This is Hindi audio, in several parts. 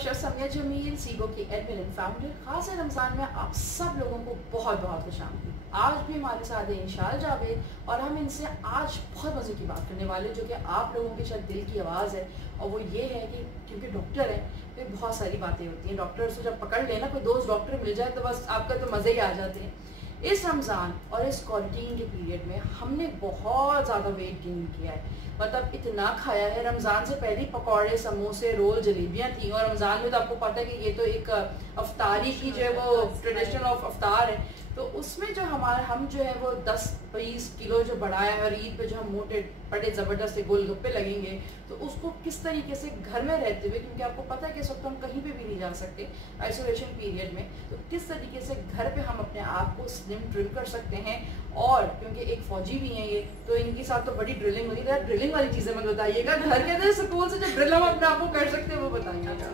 शेफ समिया जमील, सीगो की एडमिन एंड फाउंडर। खास रमज़ान में आप सब लोगों को बहुत बहुत खुशामदीद। आज भी हमारे साथ है इंशाल जावेद और हम इनसे आज बहुत मज़े की बात करने वाले, जो कि आप लोगों के शायद दिल की आवाज़ है। और वो ये है कि क्योंकि डॉक्टर है तो बहुत सारी बातें होती हैं। डॉक्टर से जब पकड़ लेना कोई दोस्त डॉक्टर मिल जाए तो बस आपका तो मज़े ही आ जाते हैं। इस रमज़ान और इस क्वारंटीन के पीरियड में हमने बहुत ज़्यादा वेट गेन किया है। मतलब इतना खाया है। रमज़ान से पहले पकौड़े, समोसे, रोल, जलेबियाँ थी। और रमज़ान में तो आपको पता है कि ये तो एक अफ्तारी की जो है वो ट्रेडिशनल ऑफ अफ्तार है। तो उसमें जो हम जो है वो 10-20 किलो जो बढ़ाया है और ईद पे जो हम मोटे बड़े ज़बरदस्त से गोलगप्पे लगेंगे, तो उसको किस तरीके से घर में रहते हुए, क्योंकि आपको पता है कि इस वक्त हम कहीं पे भी नहीं जा सकते आइसोलेशन पीरियड में, तो किस तरीके से घर पे हम अपने आप को स्लिम ट्रिम कर सकते हैं। और क्योंकि एक फौजी भी हैं ये, तो इनके साथ तो बड़ी ड्रिलिंग होती है। ड्रिलिंग वाली चीज़ें मत बताइएगा, घर के अंदर स्कूल से जो ड्रिल हम अपने आप को कर सकते हैं वो बताइएगा।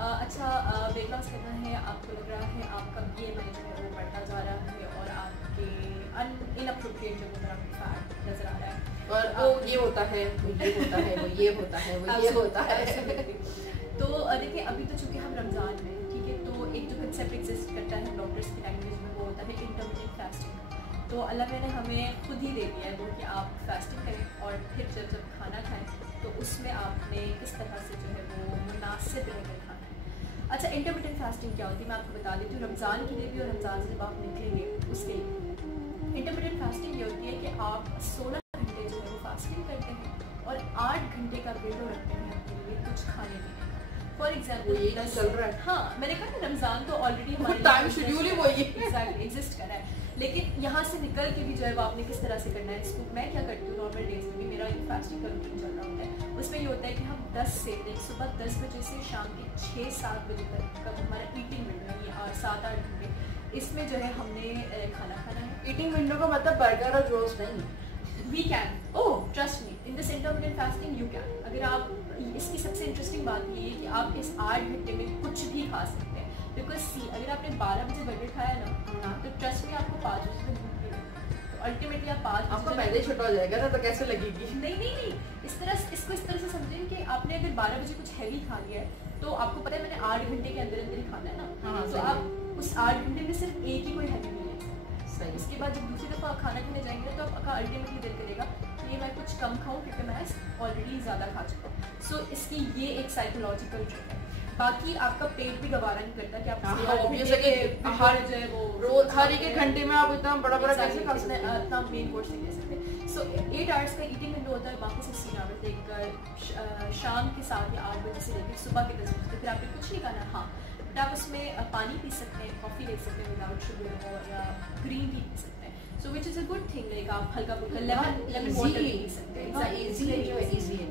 अच्छा, वेट लॉस करना है, आपको लग रहा है आपका BMI जो है वो बढ़ता जा रहा है और आपके इनअप्रोप्रिएट जगहों पर आपको फैट नजर आ रहा है और वो ये होता है, वो ये होता है, वो ये होता है, वो ये होता है। तो देखिए, अभी तो चूंकि हम रमज़ान में, ठीक है, तो एक जो कंसेप्ट एग्जिस्ट करता है डॉक्टर्स की लैंग्वेज में, वो होता है इंटरमिटेंट फास्टिंग। तो अल्लाह ने हमें खुद ही दे दिया है वो कि आप फास्टिंग करें और फिर जब खाना खाएं तो उसमें आपने किस तरह से जो है वो मुनासिब रहकर खाना है। अच्छा, इंटरमिटेंट फास्टिंग क्या होती है मैं आपको बता देती हूँ, रमज़ान के लिए भी और रमज़ान से जब आप निकलेंगे उसके लिए। इंटरमिटेंट फास्टिंग ये होती है कि आप 16 घंटे जो है वो फास्टिंग करते हैं और 8 घंटे का विंडो रखते हैं अपने लिए कुछ खाने पीने का। फॉर एग्जाम्पल ये चल रहा है। हाँ, मैंने कहा ना रमज़ान तो ऑलरेडी हमारे टाइम शेड्यूल ही वही एग्जिस्ट कर रहा है, लेकिन यहाँ से निकल के भी जो है वो आपने किस तरह से करना है। इसको मैं क्या करती हूँ नॉर्मल डेज में भी, मेरा ये फास्टिंग का रूटीन चल रहा होता है। उसमें ये होता है कि हम 10 से सुबह 10 बजे से शाम के 6-7 बजे तक का हमारा ईटिंग विंडो है, ये 7-8 घंटे, इसमें जो है हमने खाना खाना है। ईटिंग विंडो का मतलब बर्गर और रोस्ट नहीं। We can, oh trust me, in this intermittent fasting you can. अगर आप, इसकी सबसे इंटरेस्टिंग बात ये है कि आप इस 8 घंटे में कुछ भी खा सकते हैं। बिकॉज सी, अगर आपने 12 बजे बर्गर खाया ना तो ट्रस्ट में आपको 5 बजे तक भूख नहीं लगती। तो अल्टीमेटली आप 5 आपका पहले छोटा हो जाएगा ना, तो कैसे लगेगी? नहीं, इसको इस तरह से समझें कि आपने अगर 12 बजे कुछ हैवी खा लिया है तो आपको पता है मैंने 8 घंटे के अंदर अंदर ही खाना है ना। हाँ, तो आप उस 8 घंटे में सिर्फ एक ही कोई हैवी नहीं ले सकते। इसके बाद जब दूसरी दफ़ा आप खाना खाने जाएंगे तो आपका अल्टीमेटली दिल करेगा कि मैं कुछ कम खाऊं क्योंकि मैं ऑलरेडी ज़्यादा खा चुका हूँ। सो इसकी ये एक साइकोलॉजिकल ट्रिक है। बाकी आपका पेट भी गवारा नहीं करता कि आप हर एक घंटे में आप इतना बड़ा कैसे खा सकते हैं, इतना मेन कोर्स नहीं ले सकते। सो 8 आवर्स का ईटिंग विंडो होता है, बाकी 16 आवर्स एक शाम के 7 या 8 बजे से लेकर सुबह के 10 बजे तक। फिर आपने कुछ नहीं खाना, हाँ, बट आप उसमें पानी पी सकते हैं, कॉफ़ी ले सकते हैं विदाउट शुगर और या ग्रीन टी पी सकते हैं। So which is a good thing, like आप हल्का फुल्का लेमन वाटर पी सकते हैं।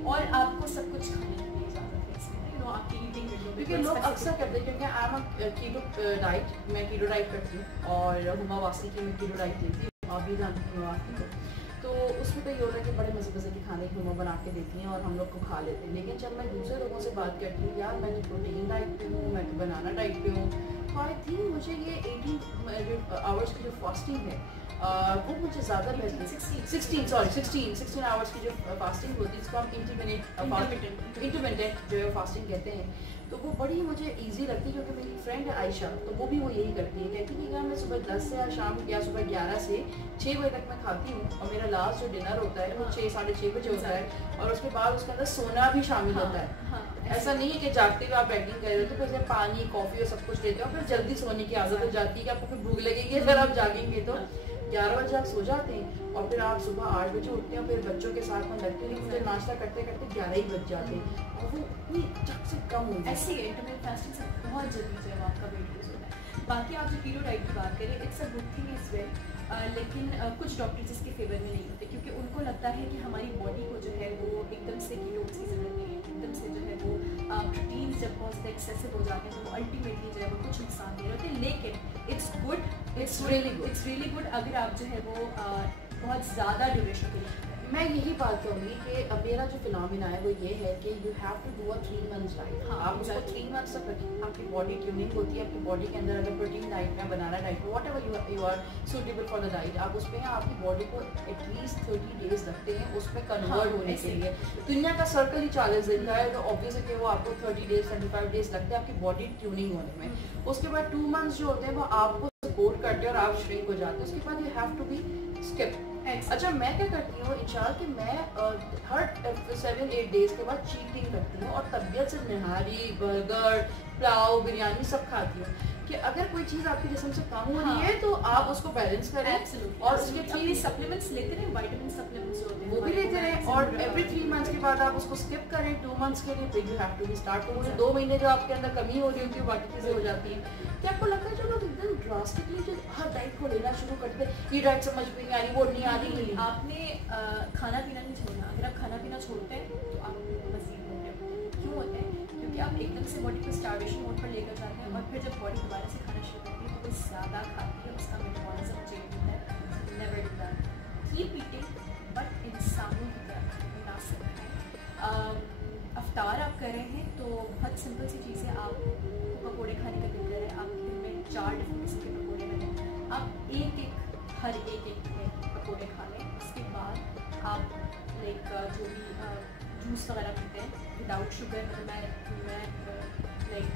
और आपको सब कुछ खाने के लिए इजाज़त है इसमें, यू नो, आपकी ईटिंग विंडो। क्योंकि लोग अक्सर करते हैं, क्योंकि आई एम कीटो डाइट, मैं कीटो डाइट करती हूँ और हुमा वासी की मैं कीटो डाइट लेती हूँ, आप भी जानती हूँ हुमा वासी को। तो उसमें तो ये होता है कि बड़े मज़े के खाने की हुमा बना के देती हैं और हम लोग को खा लेते हैं। लेकिन जब मैं दूसरे लोगों से बात करती हूँ, यार मैं तो प्रोटीन डाइट पे हूँ, मैं तो बनाना डाइट पे हूँ, तो आई थिंक मुझे ये 18 आवर्स की जो फास्टिंग है वो मुझे ज़्यादा बेहतर, 16 आवर्स की जो फास्टिंग होती है, इसको हम इंटरमिटेंट जो है फास्टिंग कहते हैं। तो वो बड़ी मुझे इजी लगती है, क्योंकि मेरी फ्रेंड है आयशा, तो वो भी वो यही करती है, कहती है कि मैं सुबह 10 से या शाम या सुबह 11 से 6 बजे तक मैं खाती हूँ और मेरा लास्ट जो डिनर होता है वो 6-6:30 बजे होता है और उसके बाद उसके अंदर सोना भी शामिल होता है। ऐसा नहीं है कि जागते हुए आप बैटिंग कर रहे हो तो फिर पानी, कॉफ़ी और सब कुछ लेते हो, फिर जल्दी सोने की आदत हो जाती है कि आपको फिर भूख लगेगी अगर आप जागेंगे तो। 11 बजे आप सो जाते हैं और फिर आप सुबह 8 बजे उठते हैं, फिर बच्चों के साथ में लगते हैं, मुझे नाश्ता करते करते 11 ही बज जाते हैं और वो इतनी झट से कम हो ऐसे ही इंटरमिटेंट फास्टिंग से बहुत जल्दी जो है आपका वेट लूज होता है। बाकी आप जो कीटो डाइट की बात करें, it's a good thing is well, लेकिन कुछ डॉक्टर्स इसके फेवर में नहीं होते, क्योंकि उनको लगता है कि हमारी बॉडी को जो है वो एकदम से कीटोन्स की ज़रूरत नहीं है, एकदम से जो है वो प्रोटीन जब बहुत ज़्यादा एक्सेसिव हो जाते हैं तो वो अल्टीमेटली जो है वो कुछ नुकसान दे रहे होते हैं। लेकिन it's good, it's really good अगर आप जो है वो बहुत ज़्यादा ड्यूरेशन के लिए, मैं यही बात कहूँगी कि अब मेरा जो फिनोमिना है वो ये है कि you have to do a 3 months diet. हाँ, आप उसको 3 months तक रखें, आपकी बॉडी ट्यूनिंग होती है, आपकी बॉडी के अंदर अगर प्रोटीन डाइट में, बनाना डाइट में, whatever you are suitable for the diet, आप उसमें आपकी बॉडी को एटलीस्ट 30 days लगते हैं उस पर कन्वर्ट होने के लिए। दुनिया का सर्कल ही 40 दिन का है, तो ऑब्वियस है कि वो आपको 30 days 25 days लगते हैं आपकी बॉडी ट्यूनिंग होने में। उसके बाद 2 months जो होते हैं वो आपको सपोर्ट करते हैं और आप श्रिंक हो जाते हैं। उसके बाद you have to be skip. अच्छा, मैं क्या करती हूँ इंशाल्लाह कि मैं हर 7-8 days के बाद चीटिंग करती हूँ और तबीयत से निहारी, बर्गर, पुलाव, बिरयानी सब खाती हूँ कि अगर कोई चीज़ आपके जिस्म से कम हो रही है तो आप उसको बैलेंस करें। और उसके अपने सप्लीमेंट्स लेते रहे, विटामिन सप्लीमेंट्स होते हैं वो भी लेते रहें और एवरी 3 months के बाद आप उसको स्किप करें 2 months के लिए, फिर you have to be start. तो मुझे 2 महीने जो आपके अंदर कमी हो रही होती है बाकी चीज़ें हो जाती हैं। क्या आपको लगता है जो लोग एकदम ड्रास्टिकली जो हर डाइट को लेना शुरू करते हैं, ये डाइट समझ में नहीं आ रही, वो नहीं आ रही, आपने खाना पीना नहीं छोड़ना। अगर आप खाना पीना छोड़ते हैं तो आप मज़ीद होते हैं। क्यों होते हैं? क्योंकि आप एकदम से बॉडी को स्टार्वेशन मोड पर लेकर जाते हैं और फिर जब बॉडी दोबारा से खाना शुरू करती है तो वो ज़्यादा खाती है, उसका मेटाबॉलिज्म चेंज होता है। Never do that, keep eating but इंसानों की तरह मुनासिब है। अफ्तार आप कर रहे हैं तो बहुत सिंपल सी चीज़ है, आप पकौड़े खाने का दिल कर रहे हैं, आप दिन में 4 डिफरेंट किस्म के पकौड़े बने, आप हर एक पकौड़े खा लें। उसके बाद आप लाइक जो भी जूस वगैरह पीते हैं विदाउट शुगर, मतलब मैं लाइक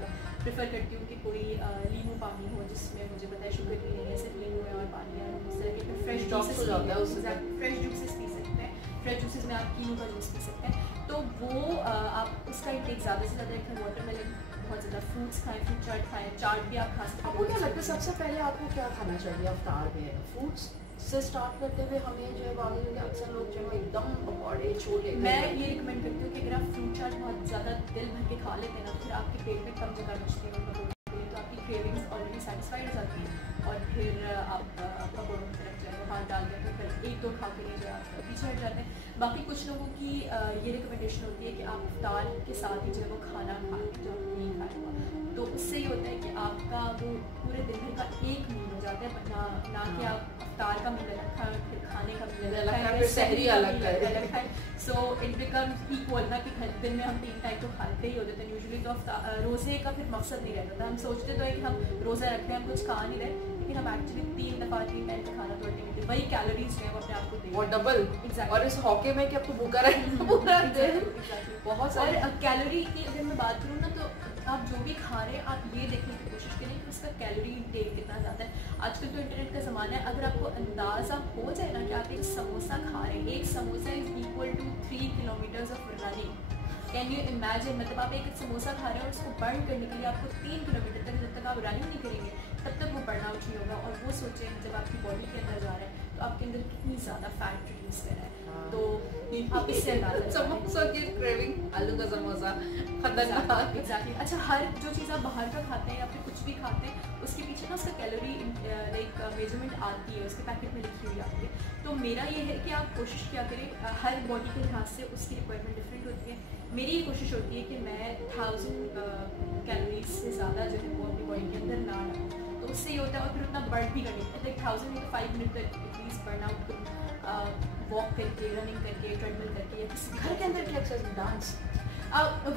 प्रेफर करती हूँ कि कोई लीमू पानी हो जिसमें मुझे पता है शुगर भी नहीं है, सिर्फ लीमू है और पानी है, उस तरह के fresh juices fresh juices P सकते हैं। फ्रेश जूसेस में आप कीनू का जूस पी सकते हैं, तो वो आप उसका इंटेक ज़्यादा से ज़्यादा रखें। वाटरमेलन, बहुत ज़्यादा फ्रूट्स खाएं, फ्रूट चाट खाएं, चाट भी आप खा सकते हैं। आपको क्या लगता है सबसे पहले आपको क्या खाना चाहिए अफ्तार में? फ्रूट्स से स्टार्ट करते हुए हमें जो है बाकी अक्सर लोग जो है एकदम पकौड़े छोले, मैं ये रिकमेंड करती हूँ कि अगर आप फ्रूट चाट बहुत ज़्यादा दिल भर के खा लेते हैं ना, फिर आपके पेट में कम जगह बचती है उन पकौड़ों के लिए, तो आपकी क्रेविंग्स ऑलरेडी सेटिस्फाइड हो जाती है और फिर आप पकौड़ों की तरफ जाए हाथ डाल के तो फिर 1-2 खा के नहीं जो आप पीछे हट जाते हैं। बाकी कुछ लोगों की ये रिकमेंडेशन होती है कि आप इफ्तार के साथ ही जो है वो खाना खाएं जो आप नहीं खाया हुआ, तो उससे ये होता है कि आपका वो पूरे दिन भर का एक मील हो जाता है, ना कि आप इफ्तार का मील अलग खाएं फिर खाने का मील अलग खाएं, फिर सहरी अलग खाएं। सो इट बिकम्स इक्वल ना कि दिन में हम 3 टाइम तो खाते ही होते थे यूजुअली। तो रोज़े का फिर मकसद नहीं रहता था, हम सोचते तो है कि हम रोज़ा रख रहे हैं, हम कुछ खा नहीं रहे, लेकिन हम एक्चुअली 3 टाइम का खाना तो अल्टीमेटली वही कैलोरीज जो है वो अपने आप को दे और डबल एग्जैक्टली। और इस हॉके में कि अब तो भूखा रहे पूरा दिन बहुत सारे। और कैलोरी की अगर मैं बात करूँ ना तो आप जो भी खा रहे हैं आप ये देखने की कोशिश करें कि उसका कैलोरी इंटेक कितना ज़्यादा है। आजकल तो इंटरनेट का ज़माना है, अगर आपको अंदाज़ा हो जाए ना कि आप एक समोसा खा रहे हैं, एक samosa is equal to 3 kilometers of running. Can you imagine? मतलब आप एक समोसा खा रहे हैं और उसको बर्न करने के लिए आपको 3 किलोमीटर तक, जब तक आप रनिंग नहीं करेंगे तब तक वो बर्न आउट नहीं होगा। और वो सोचें जब आपकी बॉडी के अंदर जा रहा है तो आपके अंदर कितनी ज़्यादा फैट रिड्यूस कर रहा है। तो आप इससे अंदाजा समोसा की क्रेविंग, आलू का समोसा खतरनाक। एग्जैक्टली। अच्छा, हर जो चीज़ आप बाहर का खाते हैं या फिर कुछ भी खाते हैं उसके पीछे ना उसका कैलोरी लाइक मेजरमेंट आती है, उसके पैकेट में लिखी हुई आती है। तो मेरा ये है कि आप कोशिश क्या करें, हर बॉडी के लिहाज से उसकी रिक्वायरमेंट डिफरेंट होती है। मेरी ये कोशिश होती है कि मैं 1000 कैलोरीज से ज़्यादा जो है वो अपनी बॉडी के अंदर ना डालूँ, तो उससे ये होता है। और फिर उतना बर्न भी करनी है, लाइक 1000 में तो 5 मिनट तक एटलीस्ट बर्न आउट करूँ, वॉक करके, रनिंग करके, ट्रेडमिल करके, या किसी घर के अंदर क्या एक्सरसाइज, डांस,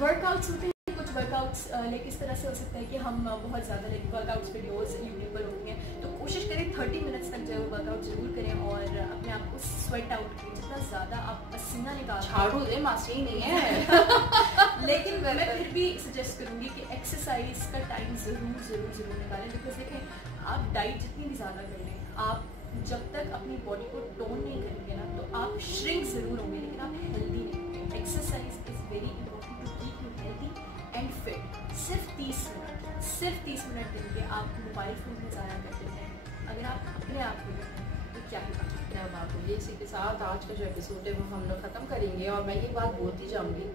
वर्कआउट्स होते हैं। कुछ वर्कआउट्स लाइक इस तरह से हो सकता है कि हम बहुत ज़्यादा लाइक वर्कआउट्स वीडियोस यूट्यूब पर होती हैं, तो कोशिश करें 30 मिनट्स तक जो है वर्कआउट ज़रूर करें और अपने आप को स्वेट आउट करें। जितना ज़्यादा आप पसीना निकाल, झाड़ू दे मासी नहीं है लेकिन मैं फिर भी सजेस्ट करूँगी कि एक्सरसाइज का टाइम ज़रूर निकालें। बिकॉज देखें, आप डाइट जितनी भी ज़्यादा कर लें, आप जब तक अपनी बॉडी को टोन नहीं करेंगे ना तो आप श्रिंक ज़रूर होंगे लेकिन आप हेल्दी नहीं होंगे। Exercise is very important to keep you healthy and fit. सिर्फ 30 मिनट दिन के आप मोबाइल फ़ोन में ज़ाया कर देते हैं। अगर आप अपने आप को देखें तो क्या ही बात है। मैं आपको ये इसी के साथ आज का जो एपिसोड है वो हम लोग ख़त्म करेंगे। और मैं ये बात बोलती जाऊँगी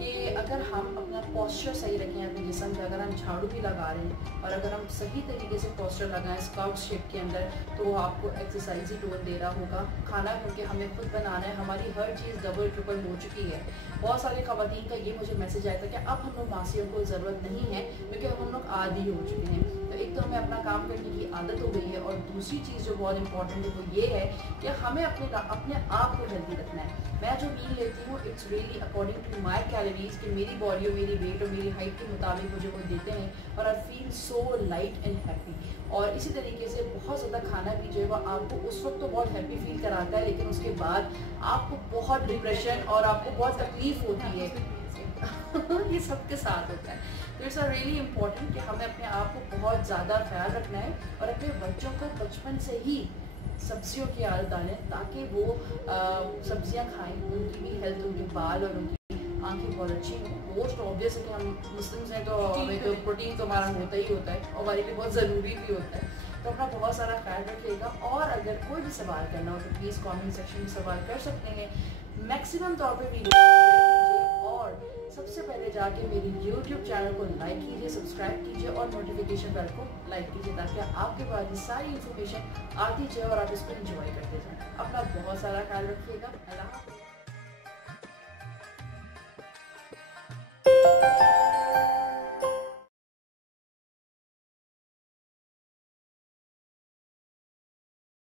कि अगर हम अपना पोस्चर सही रखें अपने जिस्म पे, अगर हम झाड़ू भी लगा रहे हैं और अगर हम सही तरीके से पोस्चर लगाएं स्काउट शेप के अंदर, तो वो आपको एक्सरसाइज ही टोन दे रहा होगा। खाना क्योंकि हमें खुद बनाना है, हमारी हर चीज़ डबल ट्रिपल हो चुकी है। बहुत सारी ख़वातीन का ये मुझे मैसेज आया था कि अब हम लोग मासियों को ज़रूरत नहीं है क्योंकि हम लोग आदी हो चुके हैं। तो एक तो हमें अपना काम करने की आदत हो गई है और दूसरी चीज़ जो बहुत इंपॉर्टेंट है वो ये है कि कि हमें अपने आप को हेल्दी रखना है। मैं जो मील लेती हूँ it's really according to my calories, कि मेरी बॉडी और मेरी वेट और मेरी हाइट के मुताबिक मुझे वो देते हैं और I feel so light and happy. और इसी तरीके से बहुत ज़्यादा खाना भी जो है वो आपको उस वक्त तो बहुत हैप्पी फील कराता है, लेकिन उसके बाद आपको बहुत डिप्रेशन और आपको बहुत तकलीफ होती है। ये सबके साथ होता है। तो इट्स अ रियली इम्पॉर्टेंट कि हमें अपने आप को बहुत ज़्यादा ख्याल रखना है और अपने बच्चों को बचपन से ही सब्जियों की आदत डालें ताकि वो सब्जियां खाएं, उनकी भी हेल्थ, उनके बाल और उनकी आंखें बहुत अच्छी हों। मोस्ट ऑब्वियस है कि हम मुस्लिम्स हैं तो हमें तो प्रोटीन तो हमारा होता ही होता है और हमारे लिए बहुत ज़रूरी भी होता है। तो अपना बहुत सारा ख्याल रखिएगा और अगर कोई भी सवाल करना हो तो प्लीज़ कमेंट सेक्शन में सवाल कर सकते हैं। मैक्सिमम तौर पे वीडियो और सबसे पहले जाके मेरी YouTube चैनल को लाइक कीजिए, सब्सक्राइब कीजिए और नोटिफिकेशन बेल को लाइक कीजिए ताकि आपके पास ये सारी इन्फॉर्मेशन आती जाए और आप इसको एंजॉय करते जाएं। अपना बहुत सारा ख्याल रखिएगा। अल्लाह।